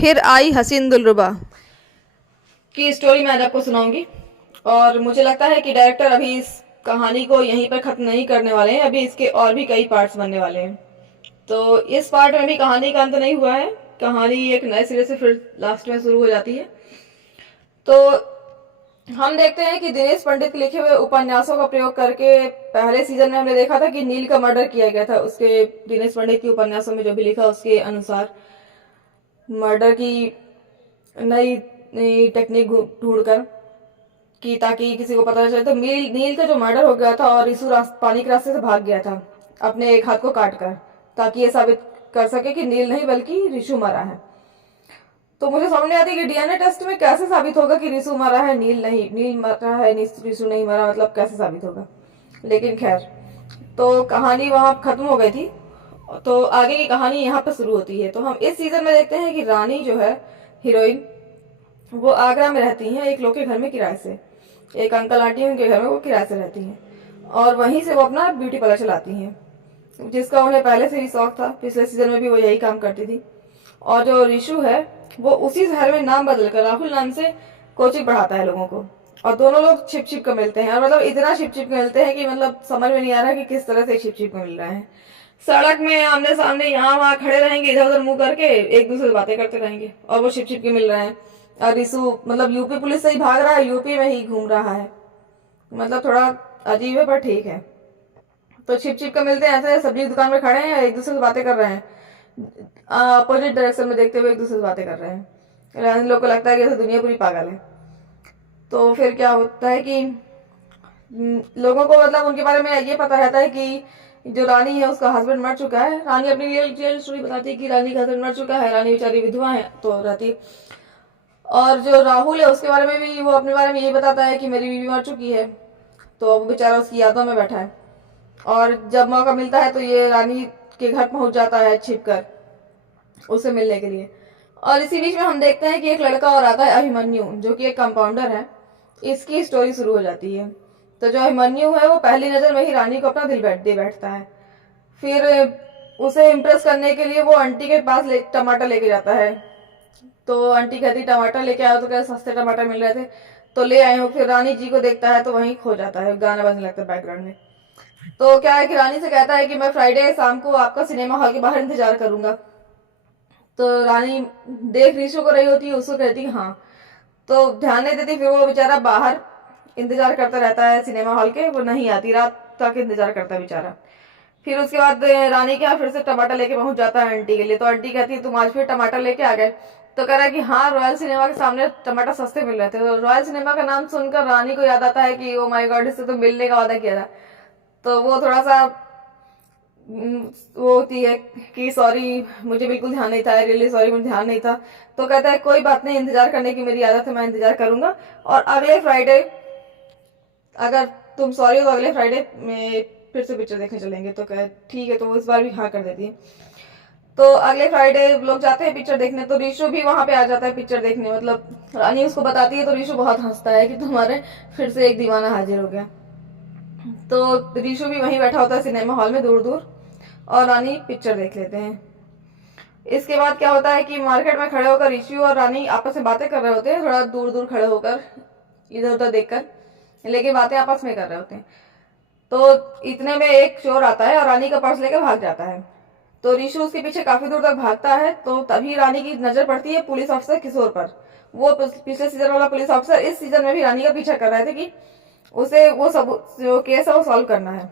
फिर आई हसीन दिलरुबा की स्टोरी मैं आज आपको सुनाऊंगी। और मुझे लगता है कि डायरेक्टर अभी इस कहानी को यहीं पर खत्म नहीं करने वाले हैं, अभी इसके और भी कई पार्ट्स बनने वाले हैं। तो इस पार्ट में भी कहानी का अंत नहीं हुआ है, कहानी एक नए सिरे से फिर लास्ट में शुरू हो जाती है। तो हम देखते हैं कि दिनेश पंडित के लिखे हुए उपन्यासों का प्रयोग करके पहले सीजन में हमने देखा था कि नील का मर्डर किया गया था, उसके दिनेश पंडित के उपन्यासों में जो भी लिखा उसके अनुसार मर्डर की नई नई टेक्निक ढूंढकर कि ताकि किसी को पता न चले। तो नील का जो मर्डर हो गया था और रिसु पानी के रास्ते से भाग गया था अपने एक हाथ को काट कर, ताकि ये साबित कर सके कि नील नहीं बल्कि रिशु मरा है। तो मुझे समझ नहीं आती कि डीएनए टेस्ट में कैसे साबित होगा कि रिशु मरा है, नील नहीं, नील मरा है रिशु नहीं मरा, मतलब कैसे साबित होगा। लेकिन खैर, तो कहानी वहां खत्म हो गई थी। तो आगे की कहानी यहाँ पर शुरू होती है। तो हम इस सीजन में देखते हैं कि रानी जो है हीरोइन, वो आगरा में रहती हैं एक लोग के घर में किराए से। एक अंकल आंटी उनके घर में वो किराए से रहती हैं और वहीं से वो अपना ब्यूटी पार्लर चलाती हैं, जिसका उन्हें पहले से ही शौक था। पिछले सीजन में भी वो यही काम करती थी। और जो रिशु है वो उसी शहर में नाम बदलकर राहुल नाम से कोचिंग पढ़ाता है लोगों को। और दोनों लोग छिप छिप कर मिलते हैं, और मतलब इतना छिप छिप मिलते हैं कि मतलब समझ में नहीं आ रहा कि किस तरह से छिप छिप मिल रहे हैं। सड़क में आमने सामने यहाँ वहाँ खड़े रहेंगे, इधर उधर मुंह करके एक दूसरे से बातें करते रहेंगे, और वो छिप छिप के मिल रहे हैं। और रिशु मतलब यूपी पुलिस से ही भाग रहा है, यूपी में ही घूम रहा है। मतलब थोड़ा अजीब है पर ठीक है। तो छिप छिप के मिलते हैं, ऐसे सब्जी की दुकान में खड़े हैं, एक दूसरे से बातें कर रहे हैं, अपोजिट डायरेक्शन में देखते हुए एक दूसरे से बातें कर रहे हैं। इन लोग को लगता है कि दुनिया पूरी पागल है। तो फिर क्या होता है कि लोगों को मतलब उनके बारे में ये पता रहता है कि जो रानी है उसका हस्बैंड मर चुका है। रानी अपनी रियल स्टोरी बताती है कि रानी का हस्बैंड मर चुका है, रानी बेचारी विधवा है तो रहती। और जो राहुल है उसके बारे में भी वो अपने बारे में यही बताता है कि मेरी बीवी मर चुकी है। तो वो बेचारा उसकी यादों में बैठा है, और जब मौका मिलता है तो ये रानी के घर पहुंच जाता है छिप कर उसे मिलने के लिए। और इसी बीच में हम देखते हैं कि एक लड़का और आता है, अभिमन्यु, जो कि एक कंपाउंडर है। इसकी स्टोरी शुरू हो जाती है। तो जो अभिमन्यु है वो पहली नजर में ही रानी को अपना दिल दे बैठता है। फिर उसे इम्प्रेस करने के लिए वो आंटी के पास टमाटर लेके जाता है। तो आंटी कहती टमाटर लेके आओ, तो क्या सस्ते टमाटर मिल रहे थे तो ले आए हो। फिर रानी जी को देखता है तो वहीं खो जाता है, गाना बजने लगता है बैकग्राउंड में। तो क्या है कि रानी से कहता है कि मैं फ्राइडे शाम को आपका सिनेमा हॉल के बाहर इंतजार करूंगा। तो रानी देख रिशु को रही होती है, उसको कहती है हाँ। तो ध्यान नहीं देती, फिर वो बेचारा बाहर इंतजार करता रहता है सिनेमा हॉल के, वो नहीं आती, रात तक इंतजार करता है बेचारा। फिर उसके बाद रानी के यहाँ फिर से टमाटर लेके पहुंच जाता है आंटी के लिए। तो आंटी कहती है तुम आज फिर टमाटर लेके आ गए। तो कह रहा है कि हाँ, रॉयल सिनेमा के सामने टमाटर सस्ते मिल रहे थे। तो रॉयल सिनेमा का नाम सुनकर रानी को याद आता है कि ओ माय गॉड, इससे तो मिलने का वादा किया था। तो वो थोड़ा सा वो होती है कि सॉरी, मुझे बिल्कुल ध्यान नहीं था, रियली सॉरी, मुझे ध्यान नहीं था। तो कहता है कोई बात नहीं, इंतजार करने की मेरी आदत है, मैं इंतजार करूंगा। और अगले फ्राइडे अगर तुम सॉरी हो तो अगले फ्राइडे में फिर से पिक्चर देखने चलेंगे। तो कहे ठीक है, तो वो इस बार भी हाँ कर देती है। तो अगले फ्राइडे लोग जाते हैं पिक्चर देखने। तो रिशु भी वहां पे आ जाता है पिक्चर देखने, मतलब रानी उसको बताती है। तो रिशु बहुत हंसता है कि तुम्हारे फिर से एक दीवाना हाजिर हो गया। तो रिशु भी वहीं बैठा होता है सिनेमा हॉल में दूर दूर, और रानी पिक्चर देख लेते हैं। इसके बाद क्या होता है कि मार्केट में खड़े होकर रिशु और रानी आपस में बातें कर रहे होते हैं, थोड़ा दूर दूर खड़े होकर, इधर उधर देखकर, लेकिन बातें आपस में कर रहे होते हैं। तो इतने में एक चोर आता है और रानी का पर्स लेकर भाग जाता है। तो रिशु उसके पीछे काफी दूर तक भागता है। तो तभी रानी की नजर पड़ती है पुलिस ऑफिसर किशोर पर। वो पिछले सीजन वाला पुलिस ऑफिसर इस सीजन में भी रानी का पीछा कर रहे थे कि उसे वो सब जो केस है वो सॉल्व करना है।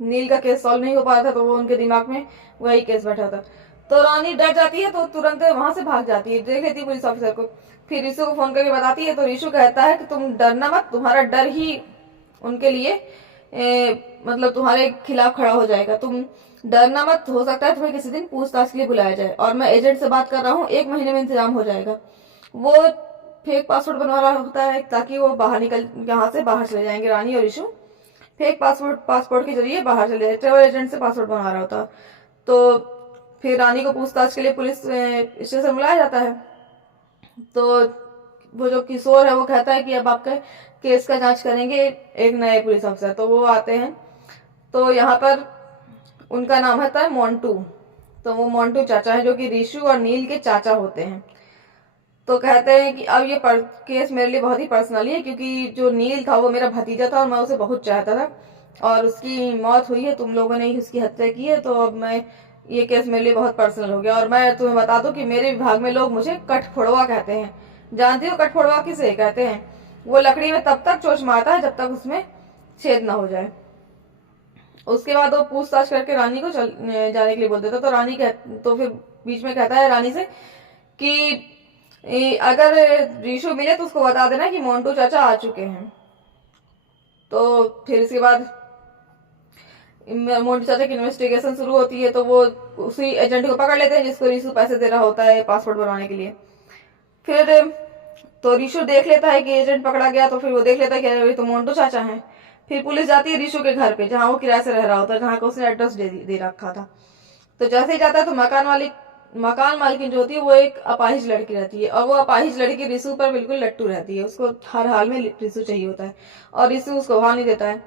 नील का केस सॉल्व नहीं हो पाया था तो वो उनके दिमाग में वही केस बैठा था। तो रानी डर जाती है, तो तुरंत वहां से भाग जाती है, देख लेती है पुलिस ऑफिसर को। फिर रिशु को फोन करके बताती है। तो रिशु कहता है कि तुम डरना मत, तुम्हारा डर ही उनके लिए मतलब तुम्हारे खिलाफ खड़ा हो जाएगा। तुम डरना मत, हो सकता है तुम्हें किसी दिन पूछताछ के लिए बुलाया जाए, और मैं एजेंट से बात कर रहा हूँ, 1 महीने में इंतजाम हो जाएगा। वो फेक पासपोर्ट बनवा रहा होता है ताकि वो बाहर निकल, यहाँ से बाहर चले जाएंगे रानी और रिशु। फेक पासपोर्ट के जरिए बाहर चले जाए, ट्रेवल एजेंट से पासपोर्ट बनवा रहा होता। तो फिर रानी को पूछताछ के लिए पुलिस स्टेशन बुलाया जाता है। तो वो जो किशोर है वो कहता है कि अब आपके केस का जांच करेंगे एक नए पुलिस अफसर। तो वो आते हैं। तो यहाँ पर उनका नाम होता है मोन्टू। तो वो मोंटू चाचा है जो कि रीशु और नील के चाचा होते हैं। तो कहते हैं कि अब ये केस मेरे लिए बहुत ही पर्सनली है, क्योंकि जो नील था वो मेरा भतीजा था और मैं उसे बहुत चाहता था और उसकी मौत हुई है, तुम लोगों ने ही उसकी हत्या की है। तो अब मैं, ये केस मेरे लिए बहुत पर्सनल हो गया। और मैं तुम्हें बता दूं कि मेरे विभाग में लोग मुझे कठफोड़वा कहते हैं। जानती हो कठफोड़वा किसे कहते हैं? वो लकड़ी में तब तक चोंच मारता है जब तक उसमें छेद ना हो जाए। उसके बाद वो पूछताछ करके रानी को जाने के लिए बोल देता। तो रानी तो फिर बीच में कहता है रानी से कि अगर रीशु मिले तो उसको बता देना कि मोंटू चाचा आ चुके हैं। तो फिर इसके बाद मोंटू चाचा की इन्वेस्टिगेशन शुरू होती है। तो वो उसी एजेंट को पकड़ लेते हैं जिसको रीशु पैसे दे रहा होता है पासपोर्ट बनवाने के लिए। फिर तो रीशु देख लेता है कि एजेंट पकड़ा गया। तो फिर वो देख लेता है कि अरे तो मोंटू चाचा हैं। फिर पुलिस जाती है रीशु के घर पे, जहाँ वो किराए से रह रहा होता है, जहाँ का उसने एड्रेस दे रखा था। तो जैसे ही जाता है तो मकान मालकिन जो होती है वो एक अपाहिज लड़की रहती है और वो अपाहिज लड़की रीशु पर बिल्कुल लट्टू रहती है। उसको हर हाल में रीशु चाहिए होता है और रीशु उसको भाव नहीं देता है।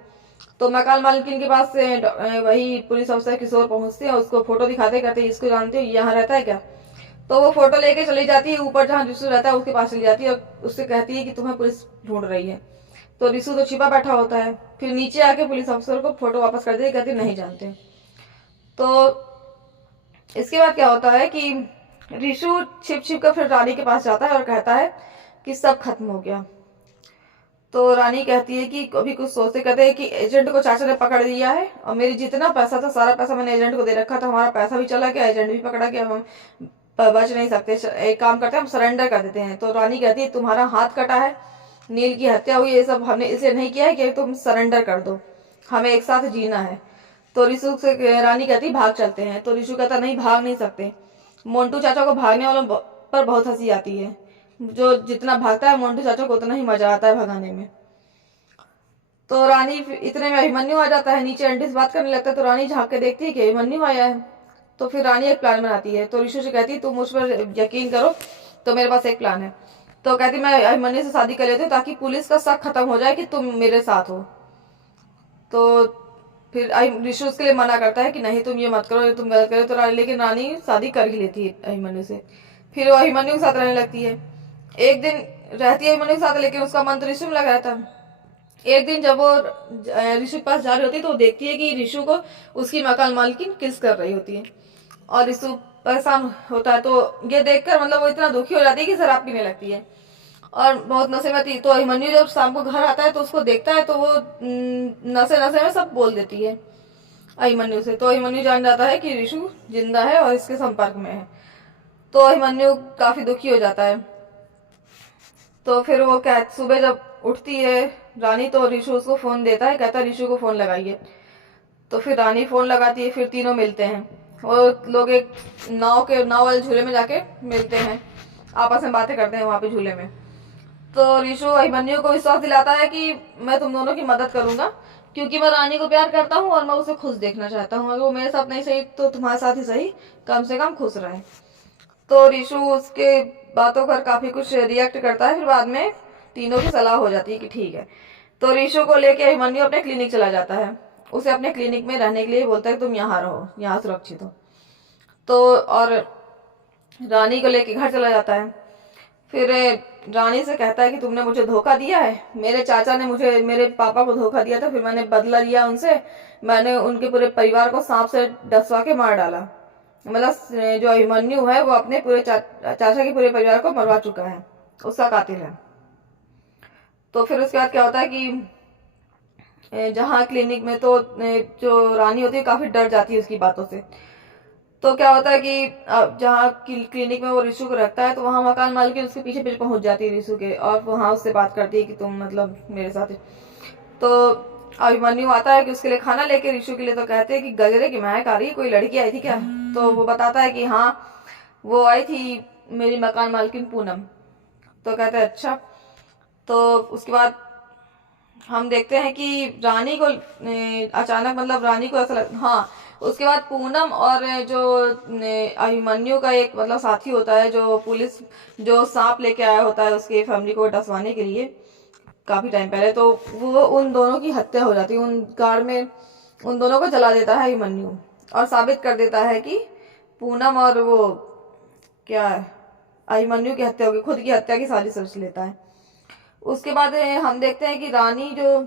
तो मकान मालकिन के पास से वही पुलिस अफसर किशोर पहुंचते हैं, उसको फोटो दिखाते, कहते इसको जानते हो, यहाँ रहता है क्या? तो वो फोटो लेके चली जाती है ऊपर जहाँ रीशु रहता है उसके पास चली जाती है और उससे कहती है कि तुम्हें पुलिस ढूंढ रही है। तो रीशु तो छिपा बैठा होता है। फिर नीचे आके पुलिस अफसर को फोटो वापस कर देती, कहती नहीं जानते। तो इसके बाद क्या होता है कि रीशु छिप छिप कर फिर रानी के पास जाता है और कहता है कि सब खत्म हो गया। तो रानी कहती है कि अभी कुछ सोचते, कहते हैं कि एजेंट को चाचा ने पकड़ लिया है और मेरी जितना पैसा था सारा पैसा मैंने एजेंट को दे रखा था, हमारा पैसा भी चला गया, एजेंट भी पकड़ा गया, हम बच नहीं सकते, एक काम करते हैं हम सरेंडर कर देते हैं। तो रानी कहती है तुम्हारा हाथ कटा है, नील की हत्या हुई, ये सब हमने इसलिए नहीं किया है कि तुम सरेंडर कर दो, हमें एक साथ जीना है। तो रीशु से रानी कहती भाग चलते हैं। तो रीशु कहता नहीं, भाग नहीं सकते। मोंटू चाचा को भागने वालों पर बहुत हंसी आती है, जो जितना भागता है मोंटू चाचा को उतना ही मजा आता है भगाने में। तो रानी इतने में अभिमन्यु आ जाता है, नीचे आंटी से बात करने लगता है। तो रानी झांक के देखती है कि अभिमन्यु आया है। तो फिर रानी एक प्लान बनाती है। तो रीशु से कहती है तुम मुझ पर यकीन करो, तो मेरे पास एक प्लान है। तो कहती मैं अभिमन्यु से शादी कर लेती हूँ ताकि पुलिस का शक खत्म हो जाए कि तुम मेरे साथ हो। तो फिर रीशु उसके लिए मना करता है कि नहीं तुम ये मत करो, ये तुम गलत करो। तो लेकिन रानी शादी कर ही लेती है अभिमन्यु से। फिर वो अभिमन्यु के साथ रहने लगती है। एक दिन रहती है अभिमन्यु के साथ, लेकिन उसका मन तो रीशु में लगा रहता है। एक दिन जब वो रीशु के पास जा रही होती है तो देखती है कि रीशु को उसकी मकान मालकिन किस कर रही होती है और रीशु परेशान होता है। तो ये देखकर मतलब वो इतना दुखी हो जाती है कि शराब पीने लगती है और बहुत नशे में थी। तो अभिमन्यु जब शाम को घर आता है तो उसको देखता है तो वो नशे नशे में सब बोल देती है अभिमन्यु से। तो अभिमन्यु जान जाता है कि रीशु जिंदा है और इसके संपर्क में है। तो अभिमन्यु काफी दुखी हो जाता है। तो फिर वो सुबह जब उठती है रानी तो रीशु उसको फोन देता है, कहता है रीशु को फोन लगाइए। तो फिर रानी फोन लगाती है, फिर तीनों मिलते हैं। वो लोग एक नाव वाले झूले में जाके मिलते हैं, आपस में बातें करते हैं वहां पे झूले में। तो रीशु अभिमन्यु को विश्वास दिलाता है कि मैं तुम दोनों की मदद करूंगा क्योंकि मैं रानी को प्यार करता हूँ और मैं उसे खुश देखना चाहता हूँ। अगर वो मेरे साथ नहीं सही तो तुम्हारे साथ ही सही, कम से कम खुश रहे। तो रीशु उसके बातों पर काफी कुछ रिएक्ट करता है। फिर बाद में तीनों की सलाह हो जाती है कि ठीक है। तो रीशु को लेके अभिमन्यु अपने क्लिनिक चला जाता है, उसे अपने क्लिनिक में रहने के लिए बोलता है कि तुम यहाँ रहो, यहाँ सुरक्षित हो। तो और रानी को लेके घर चला जाता है। फिर रानी से कहता है कि तुमने मुझे धोखा दिया है, मेरे चाचा ने मुझे मेरे पापा को धोखा दिया था, फिर मैंने बदला लिया उनसे, मैंने उनके पूरे परिवार को सांप से डसवा के मार डाला। मतलब जो अभिमन्यु है वो अपने पूरे चाचा के पूरे परिवार को मरवा चुका है, उसका कातिल है। तो फिर उसके बाद क्या होता है कि जहाँ क्लिनिक में तो जो रानी होती है काफी डर जाती है उसकी बातों से। तो क्या होता है कि जहाँ क्लिनिक में वो रीशु को रखता है तो वहाँ मकान मालिक उसके पीछे पीछे पहुंच जाती है रीशु के और वहाँ उससे बात करती है कि तुम मतलब मेरे साथ। तो अभिमन्यु आता है कि उसके लिए खाना लेके रीशु के लिए। तो कहते हैं कि गजरे की महक आ रही है, कोई लड़की आई थी क्या? तो वो बताता है कि हाँ वो आई थी मेरी मकान मालकिन पूनम। तो कहते हैं अच्छा। तो उसके बाद हम देखते हैं कि रानी को अचानक मतलब रानी को ऐसा हाँ उसके बाद पूनम और जो अभिमन्यु का एक मतलब साथी होता है जो पुलिस जो सांप लेके आया होता है उसके फैमिली को डसवाने के लिए काफी टाइम पहले, तो वो उन दोनों की हत्या हो जाती है। उन कार में उन दोनों को जला देता है अभिमन्यु और साबित कर देता है कि पूनम और वो क्या है अभिमन्यु की हत्या होगी, खुद की हत्या की साजिश रच लेता है। उसके बाद हम देखते हैं कि रानी जो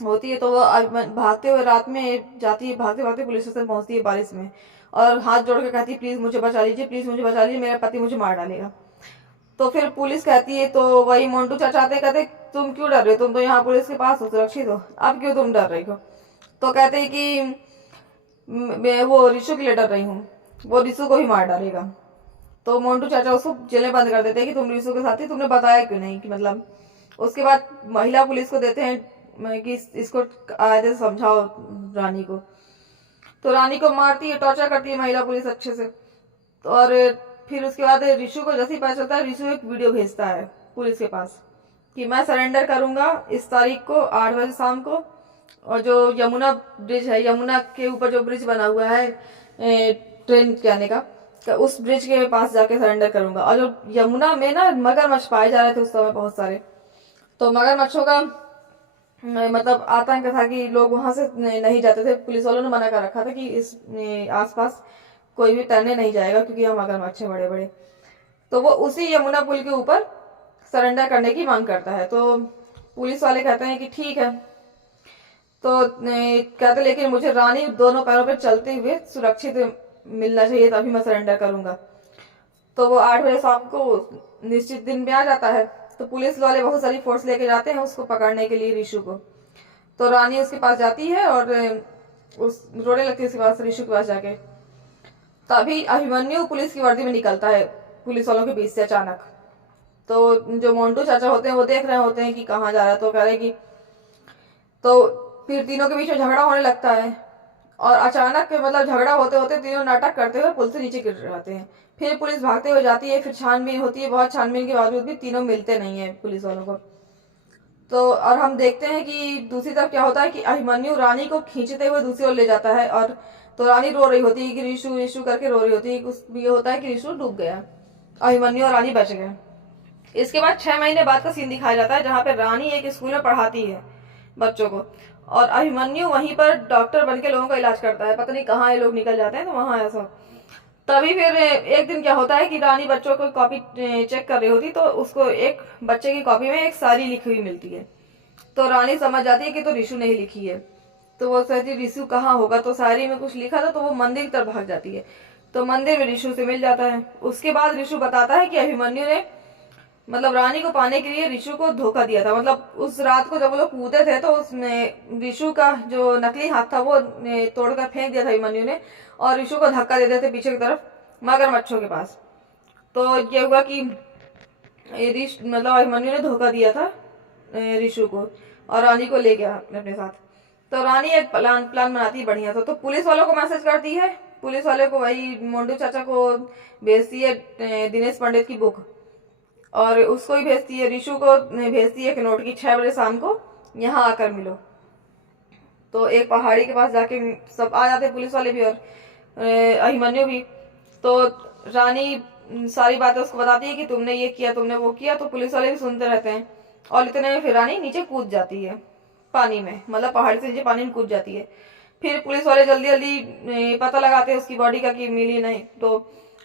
होती है तो वो भागते हुए रात में जाती है, भागते भागते पुलिस स्टेशन पहुंचती है बारिश में, और हाथ जोड़ के कहती है प्लीज मुझे बचा लीजिए, प्लीज मुझे बचा लीजिए, मेरा पति मुझे मार डालेगा। तो फिर पुलिस कहती है, तो वही मोन्टू चाचा आते कहते तुम क्यों डर रहे हो, तुम तो यहाँ पुलिस के पास हो, सुरक्षित हो, अब क्यों तुम डर रही हो। तो कहते हैं कि मैं वो रिशु के लिए डर रही हूँ, वो रिशु को ही मार डालेगा। तो मोन्टू चाचा उसको जेल में बंद कर देते हैं कि तुम रिशु के साथ थी, तुमने बताया क्यों नहीं, कि मतलब। उसके बाद महिला पुलिस को देते हैं कि इसको आए समझाओ रानी को। तो रानी को मारती है, टॉर्चर करती है महिला पुलिस अच्छे से। तो और फिर उसके बाद रिशु को जैसे ही पता चलता है, रिशु एक वीडियो भेजता है पुलिस के पास कि मैं सरेंडर करूंगा इस तारीख को 8 बजे शाम को, और जो यमुना ब्रिज है, यमुना के ऊपर जो ब्रिज बना हुआ है ट्रेन के आने का, तो उस ब्रिज के पास जाके सरेंडर करूंगा। और जो यमुना में ना मगरमच्छ पाए जा रहे थे उस समय बहुत सारे, तो मगरमच्छों का मतलब आतंक था कि लोग वहां से नहीं जाते थे, पुलिस वालों ने मना कर रखा था कि इस आसपास कोई भी तैरने नहीं जाएगा क्योंकि यहाँ मगरमच्छ है बड़े बड़े। तो वो उसी यमुना पुल के ऊपर सरेंडर करने की मांग करता है। तो पुलिस वाले कहते हैं कि ठीक है। तो कहते लेकिन मुझे रानी दोनों पैरों पर चलते हुए सुरक्षित मिलना चाहिए, तभी मैं सरेंडर करूंगा। तो वो 8 बजे शाम को निश्चित दिन में आ जाता है। तो पुलिस वाले बहुत सारी फोर्स लेके जाते हैं उसको पकड़ने के लिए, रिशु को। तो रानी उसके पास जाती है और उस रोने लगती है उसके पास, रिशु के पास जाके। तभी अभिमन्यु पुलिस की वर्दी में निकलता है पुलिस वालों के बीच से अचानक। तो जो मोन्टू चाचा होते हैं वो देख रहे होते हैं कि कहाँ जा रहा है, तो कह रहे कि, तो फिर तीनों के बीच में झगड़ा होने लगता है, और अचानक मतलब झगड़ा होते होते तीनों नाटक करते हुए पुल से नीचे गिर जाते हैं। फिर पुलिस भागते हुए जाती है, फिर छानबीन होती है, बहुत छानबीन के बावजूद भी तीनों मिलते नहीं है पुलिस वालों को। तो और हम देखते हैं कि दूसरी तरफ क्या होता है कि अभिमन्यु रानी को खींचते हुए दूसरी ओर ले जाता है, और तो रानी रो रही होती है कि रिशु रिशु करके रो रही होती है। कुछ ये होता है कि रिशु डूब गया, अभिमन्यु और रानी बच गए। इसके बाद 6 महीने बाद का सीन दिखाया जाता है जहाँ पे रानी एक स्कूल में पढ़ाती है बच्चों को, और अभिमन्यु वहीं पर डॉक्टर बन के लोगों का इलाज करता है। पता नहीं कहाँ ये लोग निकल जाते हैं, तो वहां ऐसा। तभी फिर एक दिन क्या होता है कि रानी बच्चों को कॉपी चेक कर रही होती, तो उसको एक बच्चे की कॉपी में एक शायरी लिखी हुई मिलती है। तो रानी समझ जाती है कि तो रिशु ने ही लिखी है। तो वो कहती रिशु कहाँ होगा, तो शायरी में कुछ लिखा था, तो वो मंदिर की तरफ भाग जाती है। तो मंदिर में रिशु से मिल जाता है। उसके बाद रिशु बताता है कि अभिमन्यु ने मतलब रानी को पाने के लिए रिशु को धोखा दिया था। मतलब उस रात को जब वो लोग कूदे थे तो उसने रिशु का जो नकली हाथ था वो तोड़कर फेंक दिया था अभिमन्यु ने, और रिशु को धक्का दे देते पीछे की तरफ मगरमच्छों के पास। तो ये हुआ कि मतलब अभिमन्यु ने धोखा दिया था रिशु को, और रानी को ले गया अपने साथ। तो रानी एक प्लान बनाती है बढ़िया। तो पुलिस वालों को मैसेज करती है, पुलिस वाले को वही मोन्टू चाचा को भेजती है दिनेश पंडित की बुक, और उसको ही भेजती है, रिशु को भेजती है कि नोट की 6 बजे शाम को यहाँ आकर मिलो। तो एक पहाड़ी के पास जाके सब आ जाते पुलिस वाले भी और अभिमन्यु भी। तो रानी सारी बातें उसको बताती है कि तुमने ये किया, तुमने वो किया। तो पुलिस वाले भी सुनते रहते हैं, और इतने में फिर रानी नीचे कूद जाती है पानी में, मतलब पहाड़ी से नीचे पानी में कूद जाती है। फिर पुलिस वाले जल्दी जल्दी पता लगाते हैं उसकी बॉडी का कि मिली नहीं। तो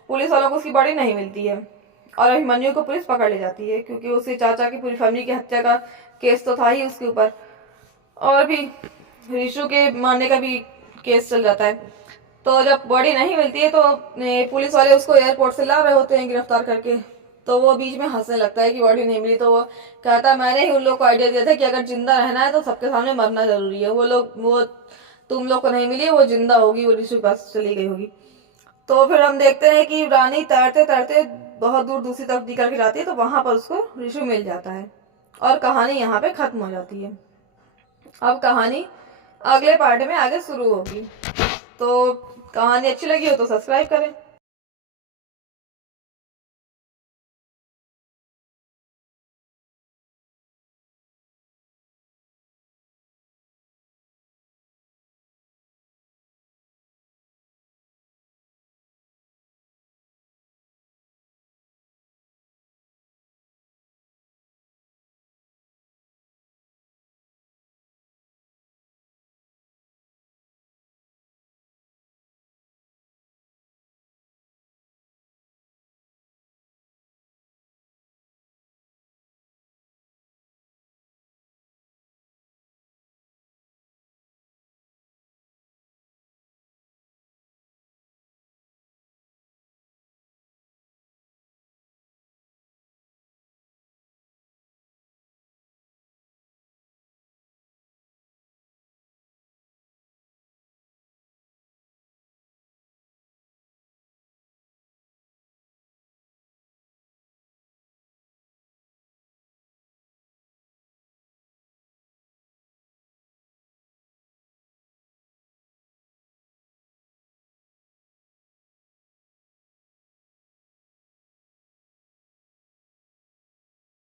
पुलिस वालों को उसकी बॉडी नहीं मिलती है, और अभिमन्यु को पुलिस पकड़ ले जाती है, क्योंकि उसके चाचा की पूरी फैमिली की हत्या का केस तो था ही उसके ऊपर, और भी रिशु के मारने का भी केस चल जाता है। तो जब बॉडी नहीं मिलती है तो पुलिस वाले उसको एयरपोर्ट से ला रहे होते हैं गिरफ्तार करके। तो वो बीच में हंसने लगता है कि बॉडी नहीं मिली। तो वो कहता है मैंने ही उन लोग को आइडिया दिया था कि अगर जिंदा रहना है तो सबके सामने मरना जरूरी है। वो तुम लोग को नहीं मिली, वो जिंदा होगी, वो रिशु के पास चली गई होगी। तो फिर हम देखते हैं कि रानी तैरते तैरते बहुत दूर दूसरी तरफ निकल के जाती है, तो वहां पर उसको रिशु मिल जाता है, और कहानी यहाँ पे खत्म हो जाती है। अब कहानी अगले पार्ट में आगे शुरू होगी। तो कहानी अच्छी लगी हो तो सब्सक्राइब करें।